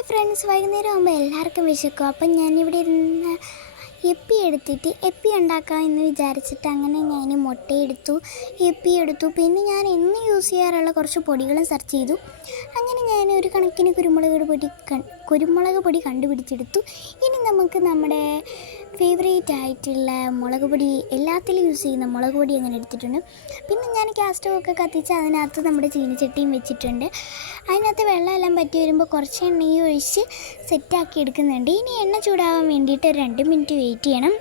Hi friends, വൈകുന്നേരം ആകുമ്പോൾ എല്ലാവർക്കും വിശക്കും. അപ്പം ഞാനിവിടെ ഇരുന്ന് എപ്പി എടുത്തിട്ട് എപ്പി ഉണ്ടാക്കാം എന്ന് വിചാരിച്ചിട്ട് അങ്ങനെ ഞാൻ മുട്ടയെടുത്തു, എപ്പി എടുത്തു. പിന്നെ ഞാൻ ഇന്ന് യൂസ് ചെയ്യാറുള്ള കുറച്ച് പൊടികളും സെർച്ച് ചെയ്തു. അങ്ങനെ ഞാൻ ഒരു കണക്കിന് കുരുമുളക് പൊടി കണ്ടുപിടിച്ചെടുത്തു. ഇനി നമുക്ക് നമ്മുടെ ഫേവറേറ്റ് ആയിട്ടുള്ള മുളക് പൊടി, എല്ലാത്തിലും യൂസ് ചെയ്യുന്ന മുളക് പൊടി അങ്ങനെ എടുത്തിട്ടുണ്ട്. പിന്നെ ഞാൻ ഗ്യാസ് സ്റ്റവ് ഒക്കെ കത്തിച്ച് അതിനകത്ത് നമ്മുടെ ചീനിച്ചട്ടിയും വെച്ചിട്ടുണ്ട്. അതിനകത്ത് വെള്ളമെല്ലാം പറ്റി വരുമ്പോൾ കുറച്ച് എണ്ണയും ഒഴിച്ച് സെറ്റാക്കി എടുക്കുന്നുണ്ട്. ഇനി എണ്ണ ചൂടാവാൻ വേണ്ടിയിട്ട് 2 മിനിറ്റ് വെയിറ്റ് ചെയ്യണം.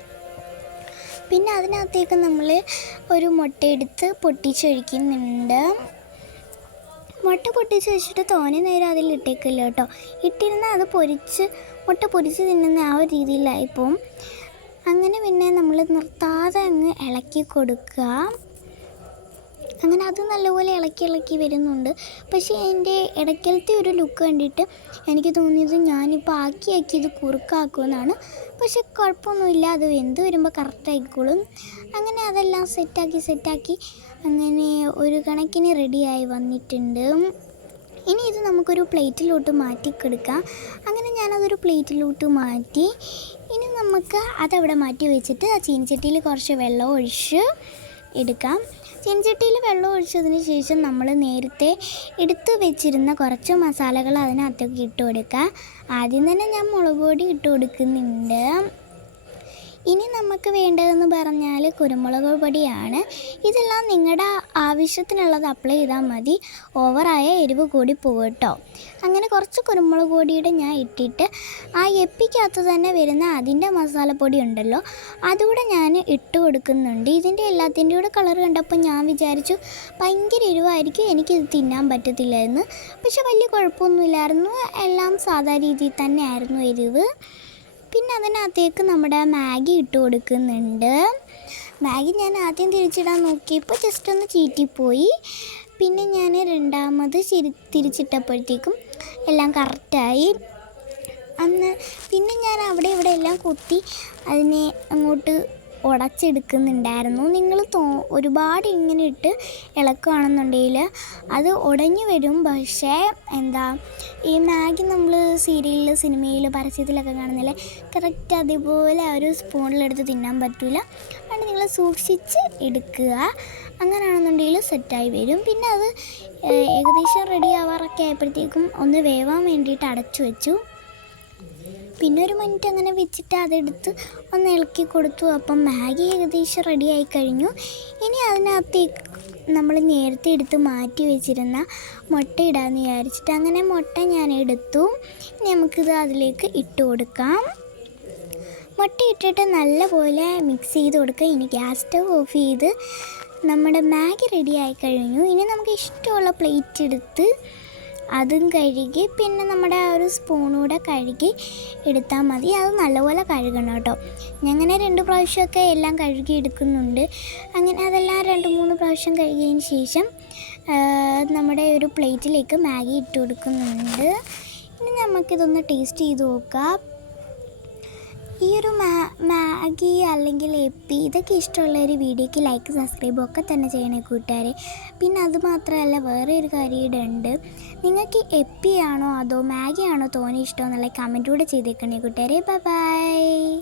പിന്നെ അതിനകത്തേക്ക് നമ്മൾ ഒരു മുട്ട എടുത്ത് പൊട്ടിച്ചൊഴിക്കുന്നുണ്ട്. മുട്ട പൊട്ടിച്ച് വെച്ചിട്ട് തോനെ നേരം അതിൽ ഇട്ടേക്കില്ല കേട്ടോ. ഇട്ടിരുന്നാൽ അത് മുട്ട പൊരിച്ച് തിന്നുന്ന ആ ഒരു രീതിയിലായിപ്പോവും. അങ്ങനെ പിന്നെ നമ്മൾ നിർത്താതെ അങ്ങ് ഇളക്കി കൊടുക്കുക. അങ്ങനെ അത് നല്ലപോലെ ഇളക്കി വരുന്നുണ്ട്. പക്ഷേ അതിൻ്റെ ഇടയ്ക്കലത്തെ ഒരു ലുക്ക് കണ്ടിട്ട് എനിക്ക് തോന്നിയത് ഞാനിപ്പോൾ ആക്കി ഇത് കുറുക്കാക്കുമെന്നാണ്. പക്ഷെ കുഴപ്പമൊന്നുമില്ല, അത് വെന്ത് വരുമ്പോൾ കറക്റ്റായിക്കോളും. അങ്ങനെ അതെല്ലാം സെറ്റാക്കി അങ്ങനെ ഒരു കണക്കിന് റെഡിയായി വന്നിട്ടുണ്ട്. ഇനി ഇത് നമുക്കൊരു പ്ലേറ്റിലോട്ട് മാറ്റിക്കെടുക്കാം. അങ്ങനെ ഞാനതൊരു പ്ലേറ്റിലോട്ട് മാറ്റി. ഇനി നമുക്ക് അതവിടെ മാറ്റി വെച്ചിട്ട് ആ ചീനിച്ചട്ടിയിൽ കുറച്ച് വെള്ളം ഒഴിച്ച് എടുക്കാം. ചീനിച്ചട്ടിയിൽ വെള്ളം ഒഴിച്ചതിന് ശേഷം നമ്മൾ നേരത്തെ എടുത്ത് വെച്ചിരുന്ന കുറച്ച് മസാലകൾ അതിനകത്തേക്ക് ഇട്ട് കൊടുക്കുക. ആദ്യം തന്നെ ഞാൻ മുളക് പൊടി ഇട്ട് കൊടുക്കുന്നുണ്ട്. ഇനി നമുക്ക് വേണ്ടതെന്ന് പറഞ്ഞാൽ കുരുമുളക് പൊടിയാണ്. ഇതെല്ലാം നിങ്ങളുടെ ആവശ്യത്തിനുള്ളത് അപ്ലൈ ചെയ്താൽ മതി. ഓവറായ എരിവ് കൂടി പോകും കേട്ടോ. അങ്ങനെ കുറച്ച് കുരുമുളക് പൊടിയുടെ ഞാൻ ഇട്ടിട്ട് ആ എപ്പിക്കകത്ത് തന്നെ വരുന്ന അതിൻ്റെ മസാലപ്പൊടി ഉണ്ടല്ലോ, അതുകൂടെ ഞാൻ ഇട്ട് കൊടുക്കുന്നുണ്ട്. ഇതിൻ്റെ എല്ലാത്തിൻ്റെ കൂടെ കളർ കണ്ടപ്പോൾ ഞാൻ വിചാരിച്ചു ഭയങ്കര എരിവായിരിക്കും, എനിക്കിത് തിന്നാൻ പറ്റത്തില്ല എന്ന്. പക്ഷെ വലിയ കുഴപ്പമൊന്നുമില്ലായിരുന്നു, എല്ലാം സാധാ രീതിയിൽ തന്നെ ആയിരുന്നു എരിവ്. പിന്നെ അതിനകത്തേക്ക് നമ്മുടെ മാഗി ഇട്ട് കൊടുക്കുന്നുണ്ട്. മാഗി ഞാൻ ആദ്യം തിരിച്ചിടാൻ നോക്കിയപ്പോൾ ജസ്റ്റ് ഒന്ന് ചീറ്റിപ്പോയി. പിന്നെ ഞാൻ രണ്ടാമത് തിരിച്ചിട്ടപ്പോഴത്തേക്കും എല്ലാം കറക്റ്റായി. പിന്നെ ഞാൻ അവിടെ ഇവിടെ എല്ലാം കുത്തി അതിനെ അങ്ങോട്ട് ഉടച്ചെടുക്കുന്നുണ്ടായിരുന്നു. നിങ്ങൾ ഒരുപാട് ഇങ്ങനെ ഇട്ട് ഇളക്കുകയാണെന്നുണ്ടെങ്കിൽ അത് ഉടഞ്ഞു വരും. പക്ഷേ ഈ മാഗി നമ്മൾ സീരിയലിൽ, സിനിമയിൽ, പരസ്യത്തിലൊക്കെ കാണുന്നില്ലേ, കറക്റ്റ് അതേപോലെ ആ ഒരു സ്പൂണിലെടുത്ത് തിന്നാൻ പറ്റില്ല. അതുകൊണ്ട് നിങ്ങൾ സൂക്ഷിച്ച് എടുക്കുക. അങ്ങനെയാണെന്നുണ്ടെങ്കിൽ സെറ്റായി വരും. പിന്നെ അത് ഏകദേശം റെഡി ആവാറൊക്കെ ആയപ്പോഴത്തേക്കും ഒന്ന് വേവാൻ വേണ്ടിയിട്ട് അടച്ചു വെച്ചു. പിന്നെ 1 മിനിറ്റ് അങ്ങനെ വെച്ചിട്ട് അതെടുത്ത് ഒന്ന് ഇളക്കി കൊടുത്തു. അപ്പം മാഗി ഏകദേശം റെഡി ആയി കഴിഞ്ഞു. ഇനി അതിനകത്തേക്ക് നമ്മൾ നേരത്തെ എടുത്ത് മാറ്റി വെച്ചിരുന്ന മുട്ട ഇടാമെന്ന് വിചാരിച്ചിട്ട് അങ്ങനെ മുട്ട ഞാൻ എടുത്തു. നമുക്കിത് അതിലേക്ക് ഇട്ട് കൊടുക്കാം. മുട്ട ഇട്ടിട്ട് നല്ലപോലെ മിക്സ് ചെയ്ത് കൊടുക്കുക. ഇനി ഗ്യാസ് സ്റ്റവ് ഓഫ് ചെയ്ത് നമ്മുടെ മാഗി റെഡി ആയി കഴിഞ്ഞു. ഇനി നമുക്ക് ഇഷ്ടമുള്ള പ്ലേറ്റ് എടുത്ത് അതും കഴുകി, പിന്നെ നമ്മുടെ ആ ഒരു സ്പൂണൂടെ കഴുകി എടുത്താൽ മതി. അത് നല്ലപോലെ കഴുകണം കേട്ടോ. ഞങ്ങനെ 2 പ്രാവശ്യമൊക്കെ എല്ലാം കഴുകി എടുക്കുന്നുണ്ട്. അങ്ങനെ അതെല്ലാം 2-3 പ്രാവശ്യം കഴുകിയതിന് ശേഷം നമ്മുടെ ഒരു പ്ലേറ്റിലേക്ക് മാഗി ഇട്ട് കൊടുക്കുന്നുണ്ട്. ഇനി നമുക്കിതൊന്ന് ടേസ്റ്റ് ചെയ്ത് നോക്കാം. ഈ ഒരു മാഗി അല്ലെങ്കിൽ എപ്പി ഇതൊക്കെ ഇഷ്ടമുള്ളൊരു വീഡിയോയ്ക്ക് ലൈക്ക്, സബ്സ്ക്രൈബ് ഒക്കെ തന്നെ ചെയ്യണേ കൂട്ടുകാരെ. പിന്നെ അതുമാത്രമല്ല, വേറെ ഒരു കാര്യം ഇവിടെ ഉണ്ട്. നിങ്ങൾക്ക് എപ്പി ആണോ അതോ മാഗി ആണോ തോനെ ഇഷ്ടമെന്നുള്ള കമൻറ്റ് കൂടെ ചെയ്തേക്കണേ കൂട്ടുകാരെ. ബൈ.